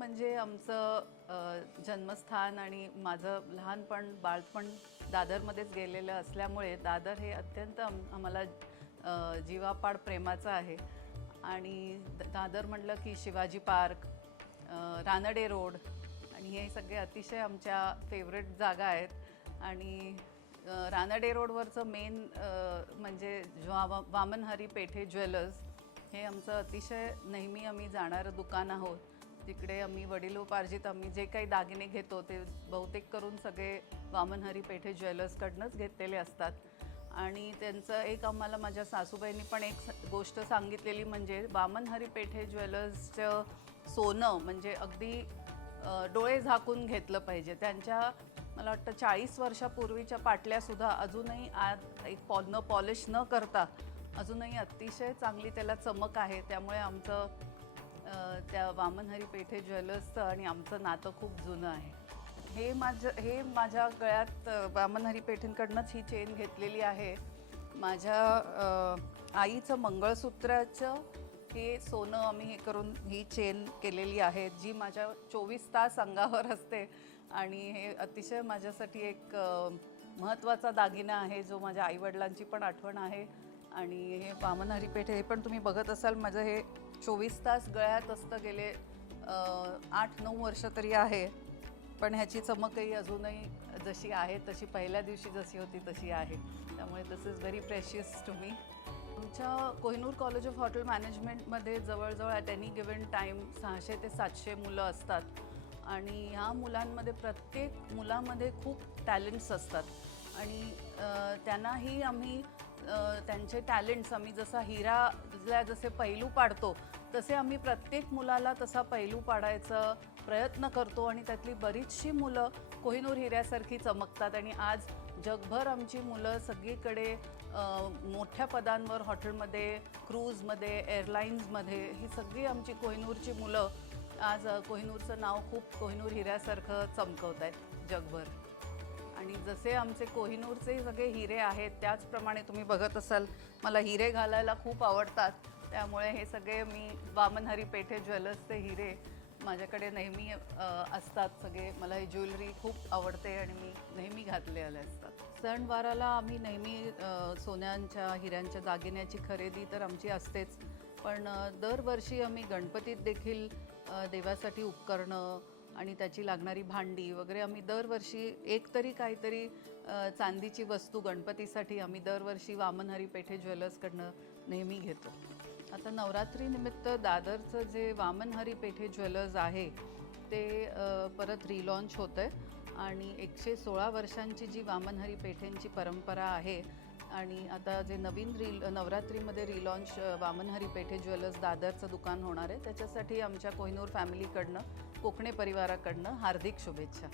म्हणजे आमचं जन्मस्थान आणि माझं लहानपण बाळपण दादरमध्येच गेलेलं असल्यामुळे दादर हे अत्यंत आम्हाला जीवापाड प्रेमाचं आहे. आणि दादर म्हटलं की शिवाजी पार्क रानडे रोड आणि हे सगळे अतिशय आमच्या फेवरेट जागा आहेत. आणि रानडे रोडवरचं मेन म्हणजे ज्वा वामनहरी पेठे ज्वेलर्स हे आमचं अतिशय नेहमी आम्ही जाणारं दुकान आहोत. तिकडे आम्ही वडिलोपार्जित आम्ही जे काही दागिने घेतो ते बहुतेक करून सगळे वामनहरी पेठे ज्वेलर्सकडनंच घेतलेले असतात. आणि त्यांचं एक आम्हाला माझ्या सासूबाईंनी पण एक गोष्ट सांगितलेली म्हणजे वामनहरी पेठे ज्वेलर्सचं सोनं म्हणजे अगदी डोळे झाकून घेतलं पाहिजे. त्यांच्या मला वाटतं चाळीस वर्षापूर्वीच्या पाटल्यासुद्धा अजूनही आज एक पॉ न पॉलिश न करता अजूनही अतिशय चांगली त्याला चमक आहे. त्यामुळे आमचं त्या वामनहरी पेठे ज्वेलर्सचं आणि आमचं नातं खूप जुनं आहे. हे माझं हे माझ्या गळ्यात वामनहरी पेठेंकडनंच ही चेन घेतलेली आहे. माझ्या आईचं मंगळसूत्राचं हे सोनं आम्ही हे करून ही चेन केलेली आहे जी माझ्या चोवीस तास अंगावर असते. आणि हे अतिशय माझ्यासाठी एक महत्त्वाचा दागिना आहे जो माझ्या आईवडिलांची पण आठवण आहे. आणि हे वामनहरी पेठ हे पण तुम्ही बघत असाल माझं हे चोवीस तास गळ्यात असतं गेले आठ नऊ वर्ष तरी आहे. पण ह्याची चमकही अजूनही जशी आहे तशी पहिल्या दिवशी जशी होती तशी आहे. त्यामुळे this is very precious to me आमच्या कोहिनूर कॉलेज ऑफ हॉटेल मॅनेजमेंटमध्ये जवळजवळ ॲट एनी गिवन टाईम सहाशे ते सातशे मुलं असतात. आणि ह्या मुलांमध्ये प्रत्येक मुलामध्ये खूप टॅलेंट्स असतात. आणि त्यांनाही आम्ही त्यांचे टॅलेंट्स आम्ही जसा हिराला जसे पैलू पाडतो तसे आम्ही प्रत्येक मुलाला तसा पैलू पाडायचा प्रयत्न करतो आणि त्यातली बरीचशी मुलं कोहिनूर हिऱ्यासारखी चमकतात. आणि आज जगभर आमची मुलं सगळीकडे मोठ्या पदांवर हॉटेलमध्ये क्रूजमध्ये एअरलाईन्समध्ये ही सगळी आमची कोहिनूरची मुलं आज कोहिनूरचं नाव खूप कोहिनूर हिऱ्यासारखं चमकवत आहेत जगभर. आणि जसे आमचे कोहिनूरचे सगळे हिरे आहेत त्याचप्रमाणे तुम्ही बघत असाल मला हिरे घालायला खूप आवडतात. त्यामुळे हे सगळे मी वामनहरी पेठे ज्वेलर्सचे हिरे माझ्याकडे नेहमी असतात सगळे. मला ही ज्वेलरी खूप आवडते आणि मी नेहमी घातलेले असतात. सणवाराला आम्ही नेहमी सोन्यांच्या हिऱ्यांच्या दागिन्याची खरेदी तर आमची असतेच. पण दरवर्षी आम्ही गणपतीत देखील देवासाठी उपकरणं आणि त्याची लागणारी भांडी वगैरे आम्ही दरवर्षी एक तरी काहीतरी चांदीची वस्तू गणपतीसाठी आम्ही दरवर्षी वामनहरी पेठे ज्वेलर्सकडनं नेहमी घेतो. आता नवरात्रीनिमित्त दादरचं जे वामनहरी पेठे ज्वेलर्स आहे ते परत रिलॉन्च होतं आहे आणि एकशे सोळा वर्षांची जी वामनहरी पेठेंची परंपरा आहे आणि आता जे नवीन रील नवरात्रीमध्ये रिलॉन्च वामनहरी पेठे ज्वेलर्स दादरचं दुकान होणार आहे. त्याच्यासाठी आमच्या कोहिनूर फॅमिलीकडनं कोकणे परिवाराकडनं हार्दिक शुभेच्छा.